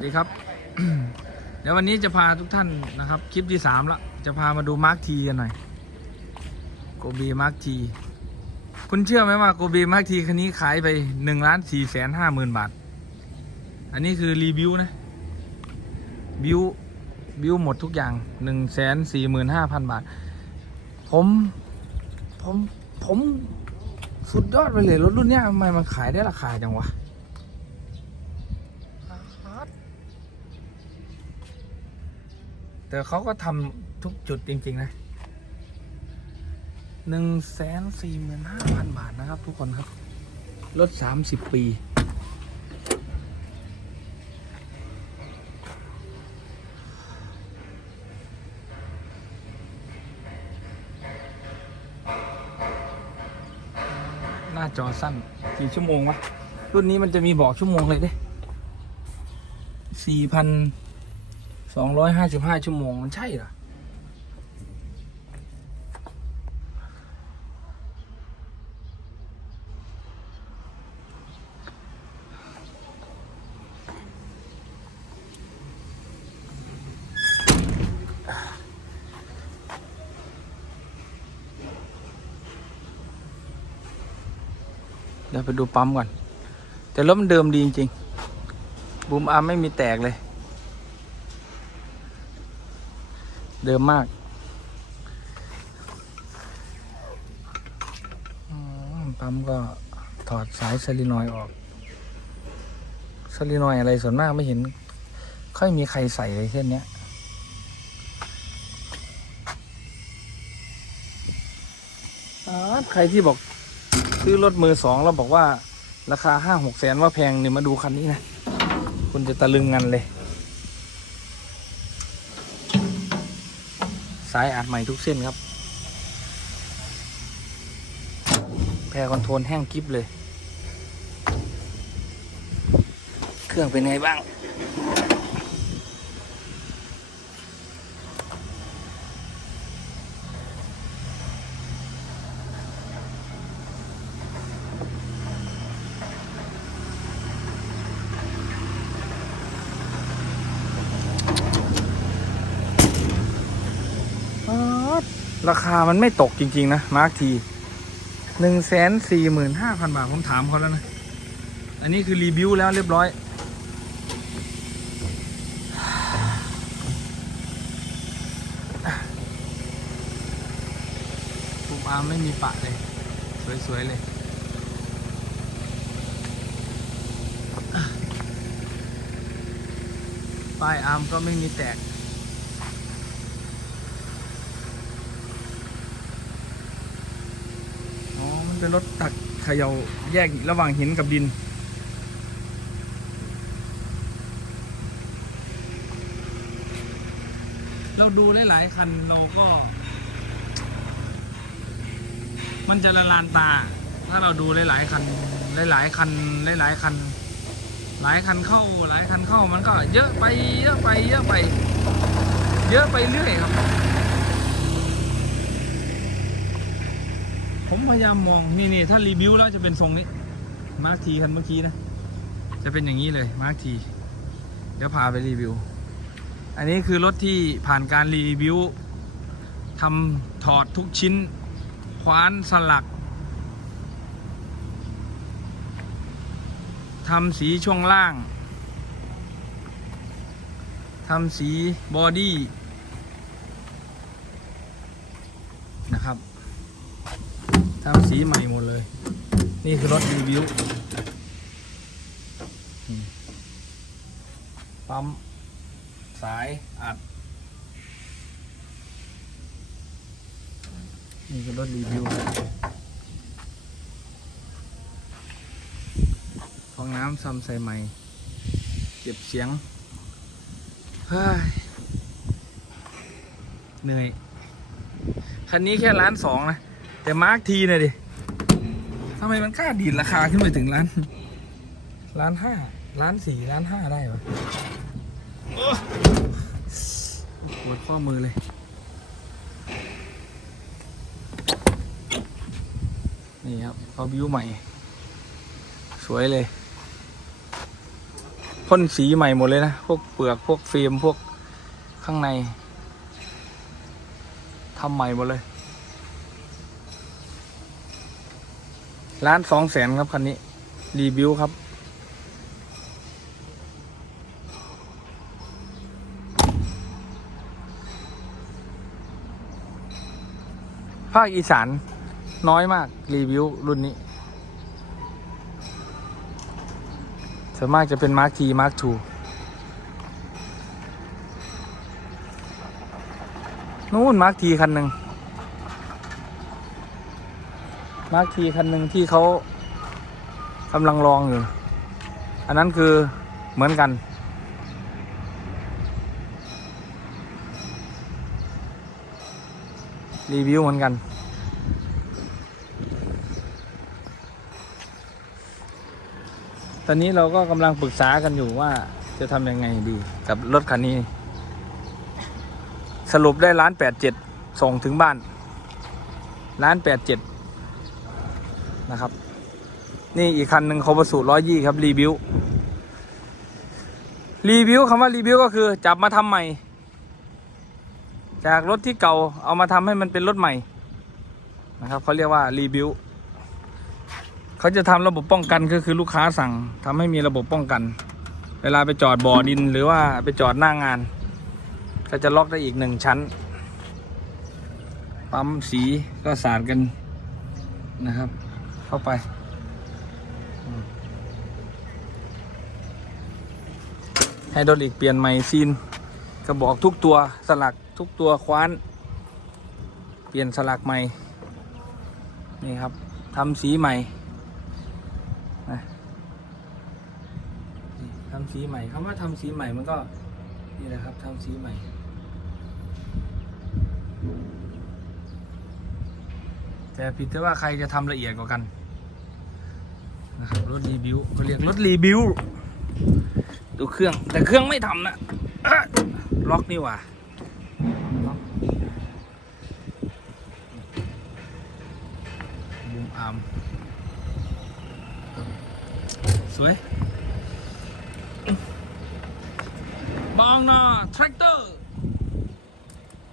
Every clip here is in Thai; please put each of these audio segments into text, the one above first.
วัสดีครับ เดี๋ยววันนี้จะพาทุกท่านนะครับ คลิปที่สามละจะพามาดูมาร์คทีกันหน่อยโกบีมาร์คทีคุณเชื่อไหมว่าโกบีมาร์คทีคันนี้ขายไปหนึ่งล้านสี่แสนห้าหมื่นบาท อันนี้คือรีวิวนะบิวบิวหมดทุกอย่างหนึ่งแสนสี่หมื่นห้าพันบาท ผมผมผมสุดยอดไปเลยรถรุ่นนี้ทำไมมันขายได้ราคาจังวะ แต่เขาก็ทำทุกจุดจริง ๆ นะหนึ่งแสนสี่หมื่นห้าพันบาทนะครับ ทุกคนครับ รถสามสิบปี หน้าจอสั้นกี่ชั่วโมงวะ รุ่นนี้มันจะมีบอกชั่วโมงเลยเด้สี่พัน สองร้อยห้าสิบห้าชั่วโมงมันใช่เหรอเดี๋ยวไปดูปั๊มก่อน แต่รถมันเดิมดีจริงๆบูมอาร์มไม่มีแตกเลย เดิมมากปั๊มก็ถอดสายซาลินอยออกซาลินอยอะไรส่วนมากไม่เห็น ค่อยมีใครใส่เลยเช่นเนี้ยอ่าใครที่บอกซื้อรถมือสองแล้วบอกว่าราคาห้าหกแสนว่าแพงเนี่ยมาดูคันนี้นะ คุณจะตะลึงงันเลย สายอัดใหม่ทุกเส้นครับ แพรคอนโทรลแห้งกิฟเลย เครื่องเป็นไงบ้าง ราคามันไม่ตกจริง ๆ นะ มาร์คทีหนึ่งแสนสี่หมื่นห้าพันบาท ผมถามเขาแล้วนะ อันนี้คือรีวิวแล้วเรียบร้อย ปุ่มอาร์มไม่มีปะเลย สวย ๆ เลย ป้ายอาร์มก็ไม่มีแตก อ๋อ มัน เป็นรถตักเขย่าแยกระหว่างหินกับดิน เราดูหลาย ๆ คันเราก็ มันจะละลานตา ถ้าเราดูหลาย ๆ คัน หลาย ๆ คัน หลาย ๆ คัน หลายคันเข้า หลายคันเข้ามันก็เยอะไป เยอะไป เยอะไป เยอะไปเรื่อยครับ ผมพยายามมองนี่นี่ถ้ารีวิวแล้วจะเป็นทรงนี้ มาร์คทีคันเมื่อกี้นะ จะเป็นอย่างนี้เลยมาร์คทีเดี๋ยวพาไปรีวิว อันนี้คือรถที่ผ่านการรีวิวทำถอดทุกชิ้น คว้านสลักทำสีช่วงล่างทำสีบอดี้นะครับ ทำสีใหม่หมดเลย นี่คือรถรีวิวปั๊มสายอัด นี่คือรถรีวิวฟองน้ำซ้ำใส่ใหม่ เก็บเสียงเฮ้ยเหนื่อย คันนี้แค่ล้านสองนะ แต่มาร์กทีหน่อยดิทำไมมันกล้าดีดราคาขึ้นไปถึงล้านล้านห้าล้านสี่ล้านห้าได้ปะปวดข้อมือเลยนี่ครับเขาบิวใหม่ สวยเลยพ่นสีใหม่หมดเลยนะ พวกเปลือกพวกฟิล์มพวกข้างในทำใหม่หมดเลย ล้านสองแสนครับคันนี้ รีวิวครับ ภาคอีสานน้อยมาก รีวิว รุ่นนี้ส่วนมากจะเป็นมาร์ค e มาร์คทูนู่นมาร์คทีคันหนึ่ง มาร์คทีคันหนึ่งที่เขากำลังลองอยู่ อันนั้นคือเหมือนกัน รีวิวเหมือนกัน ตอนนี้เราก็กำลังปรึกษากันอยู่ว่าจะทำยังไงดีกับรถคันนี้ สรุปได้ล้านแปดเจ็ดส่งถึงบ้านล้านแปดเจ็ด นะครับ นี่อีกคันหนึ่งเขาประสูตรร้อยยี่ครับรีวิวรีวิวคำว่ารีวิวก็คือจับมาทำใหม่ จากรถที่เก่าเอามาทำให้มันเป็นรถใหม่นะครับเขาเรียกว่ารีวิวเขาจะทำระบบป้องกันก็คือลูกค้าสั่งทำให้มีระบบป้องกัน เวลาไปจอดบ่อดินหรือว่าไปจอดหน้างาน ก็จะล็อกได้อีกหนึ่งชั้นปั๊มสีก็สาดกันนะครับ เข้าไปไฮดรอลิกเปลี่ยนใหม่ซีนกระบอกทุกตัวสลักทุกตัวคว้าน เปลี่ยนสลักใหม่ นี่ครับทำสีใหม่ทำสีใหม่คำว่าทำสีใหม่มันก็นี่แหละครับทำสีใหม่แต่ผิดที่ว่าใครจะทำละเอียดกว่ากัน นะครับรถรีวิวก็เรียกรถรีวิวดูเครื่องแต่เครื่องไม่ทำนะล็อกนี่ว่าล็อกบูมอาร์มสวยบางนาแทรกเตอร์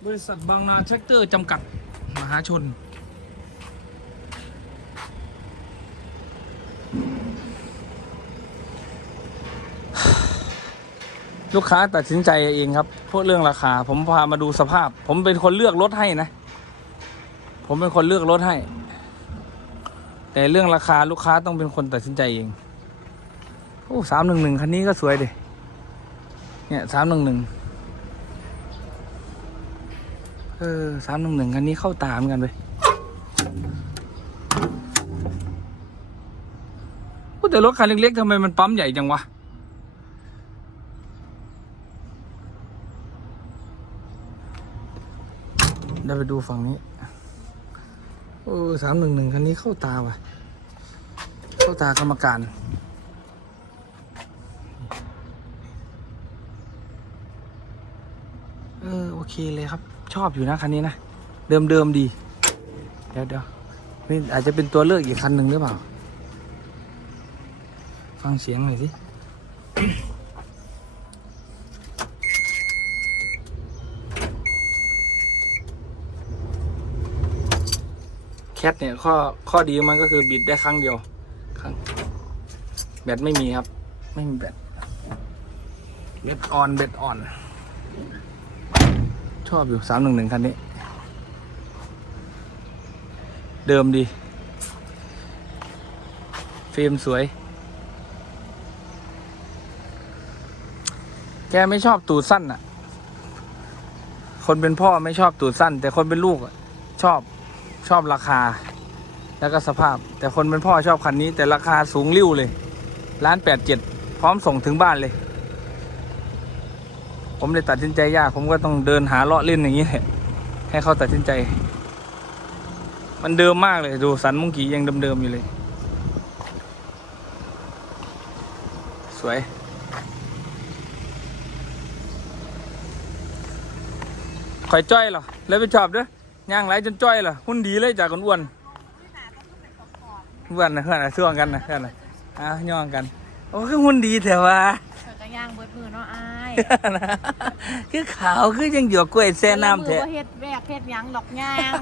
บริษัทบางนาแทรกเตอร์จำกัด มหาชน ลูกค้าตัดสินใจเองครับเพราะเรื่องราคา ผมพามาดูสภาพ ผมเป็นคนเลือกรถให้นะ ผมเป็นคนเลือกรถให้ แต่เรื่องราคาลูกค้าต้องเป็นคนตัดสินใจเองโอ้สามหนึ่งหนึ่งคันนี้ก็สวยดิเนี่ยสามหนึ่งหนึ่งเออสามหนึ่งหนึ่งคันนี้เข้าตามกันเลยแต่รถคันเล็กๆทำไมมันปั๊มใหญ่จังวะ ได้ไปดูฝั่งนี้ โอ้สามหนึ่งหนึ่งคันนี้เข้าตาว่ะ เข้าตากรรมการ เออ โอเคเลยครับ ชอบอยู่นะคันนี้นะ เดิมเดิมดี เดี๋ยวเดี๋ยวนี่อาจจะเป็นตัวเลือกอีกคันหนึ่งหรือเปล่า ฟังเสียงหน่อยสิ ทเนี่ยข้อข้อดีมันก็คือบิดได้ครั้งเดียวครั้งแบตไม่มีครับ ไม่มีแบตแบตออนแบตออน ชอบอยู่สามหนึ่งหนึ่งคันนี้ เดิมดีเฟรมสวย แกไม่ชอบตูดสั้นอะ คนเป็นพ่อไม่ชอบตูดสั้น แต่คนเป็นลูกอะชอบ ชอบราคา แล้วก็สภาพ แต่คนเป็นพ่อชอบคันนี้ แต่ราคาสูงริ้วเลยล้านแปดเจ็ดพร้อมส่งถึงบ้านเลย ผมเลยตัดสินใจยาก ผมก็ต้องเดินหาเลาะเล่นอย่างนี้แหละให้เขาตัดสินใจ มันเดิมมากเลยดูสันมุงกียังเดิมๆอยู่เลย สวยข่อยจ้อยเหรอแล้วไปชอบด้อย่างไรจนจ้อยเหรอหุ่นดีเลยจากคนอ้วนอ้วนนะเพื่อนนะช่วงกันนะเพื่อนนะอะย่องกันโอ้คือหุ่นดีแต่ว่าเธอก็ก็ย่างเบิดมือเนาะอายคือขาวคือยังหยวกกล้วยแซ่น้ำมืแท้อว่าเฮ็ดแรกเฮ็ดหยังดอกย่าง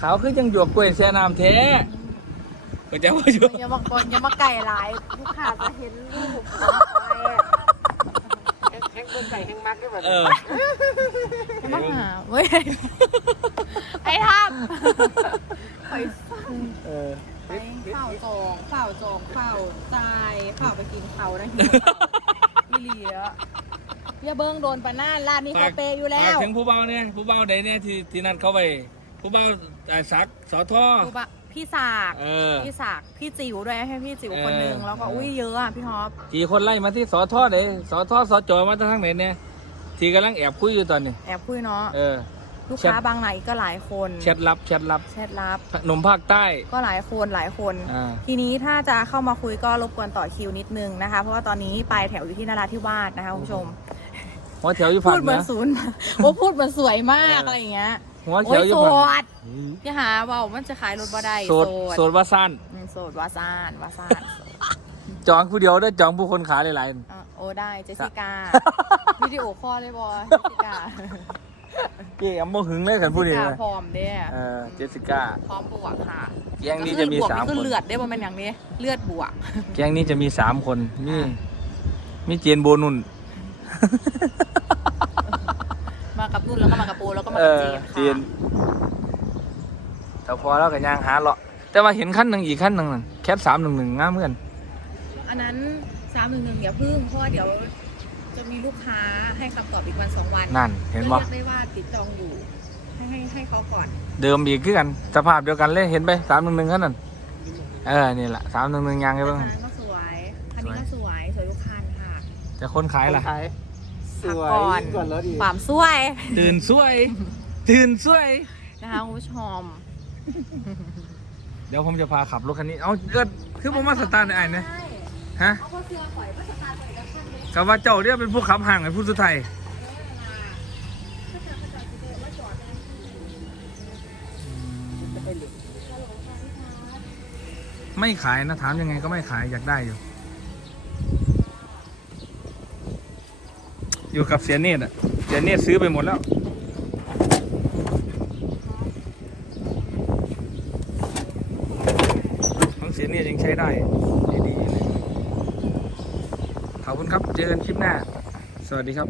ขาวคือยังหยวกกล้วยแซ่น้ำแท้ก็จะว่าอยู่อย่ามาก่อนอย่ามาไก่หลายลูกค้าจะเห็นรูปไป แห้งเบิ่งไก่แห้งมักได้แบบเอออย่ามาหาเว้ยไอ้ทับไปเออไปเฝ้าจองเฝ้าจองเฝ้าตายเฝ้าไปกินเขานะหิวไม่เหลียอย่าเบิ้งโดนปะหน้าร้านนี้เขาเปย์อยู่แล้ฝากวถึงผู้เบาเนี่ยผู้เบาใดเนี่ยที่ที่นั่นเขาไปผู้เบาอ่าสักสอทอดูปะ พี่สากเออ พี่สากพี่จิ๋วด้วยให้พี่จิ๋วเออคนหนึงแล้วก็เอออุ้อุ้ยเยอะอะพี่ท็อปกี่คนไล่มาที่สอทอไหนสอทอสอจอมาทางไหนเนี่ยที่กำลังแอบคุยอยู่ตอนนี้ แอบคุยเนาะเออ ลูกแชท ค้าบางไหนก็หลายคนแชทลับแชทลับแชทลับ หนุ่มภาคใต้ ก็หลายคนหลายคน อ่า ทีนี้ถ้าจะเข้ามาคุยก็รบกวนต่อคิวนิดนึงนะคะ เพราะว่าตอนนี้ปลายแถวอยู่ที่นราธิวาสนะคะคุณผู้ชมหัวแถวอยู่พูภาคดเหเหมืนือนอศูนย์ โอ้พูดเหมือนสวยมากเอออ อะไรอย่างเงี้ย หัวแถโอ้ยวอยู่โสภาคดอย่าหาเบามันจะขายรถบ่ได้โสดโสดว่าสั้นอืมโสดวาซานวาซานจองผู้เดียวได้อจองผู้คนขายหลายอะโอ้ได้เจสสิก้าวิดีโอคอลเลยบอยเจสสิก้าๆพี่อำโมหึงเลยกันผู้เจสนี้สิก้าเลยพร้อมเด้เออเจสสิก้า พร้อมบวกค่ะแก๊งนี้จะมีก็คือบวกสามคือคนเลือดได้บ่แมันอย่างนี้ เลือดบวก แก๊งนี้จะมีสามคน มีมีเจนโบนุนมา กับนุ่นแล้วก็มากับโปแล้วก็มาเอกับอเจนเจนค่ะแต่พอแล้วกันย่างหาเลาะแต่ว่าเห็นขั้นหนึ่งอีกขั้นหนึ่งนั่นแคปสามหนึ่งหนึ่งงามเหมือนกันอันนั้นสามหนึ่งหนึ่งอย่าพึ่งเพราะว่าเดี๋ยวจะมีลูกค้าให้คำตอบอีกวันสองวันนั่นเห็นบ่เรียกได้ว่าติดจองอยู่ให้ให้ให้เขาก่อน เดิมอีกคือกันสภาพเดียวกันเลยเห็นไปสามหนึ่งหนึ่งขั้นนั้นเออนี่แหละสามหนึ่งหนึ่งยางไงบ้างคันนั้นก็สวย คันนี้ก็สวย สวยทุกคันค่ะ แต่คนขายล่ะ ขาย สวยก่อนยิ่งกว่ารถอีก ความสวย ตื่นสวย ตื่นสวย นะคะคุณผู้ชม เดี๋ยวผมจะพาขับรถคันนี้ เอาเกิดคือผมมาสตาร์ทในไอ้เนี่ยฮะเอาเสื้อข่อยมาสตาร์ทเลยกับคันนี้กับว่าเจ้าเนี่ยเป็นผู้ขับห่างไอ้ผู้สุดท้ายไม่ขายนะถามยังไงก็ไม่ขายอยากได้อยู่ อยู่กับเสียเนตอะเสียเนตซื้อไปหมดแล้ว ของเสียเนตยังใช้ได้ดีๆเลยขอบคุณครับ เจอกันคลิปหน้า สวัสดีครับ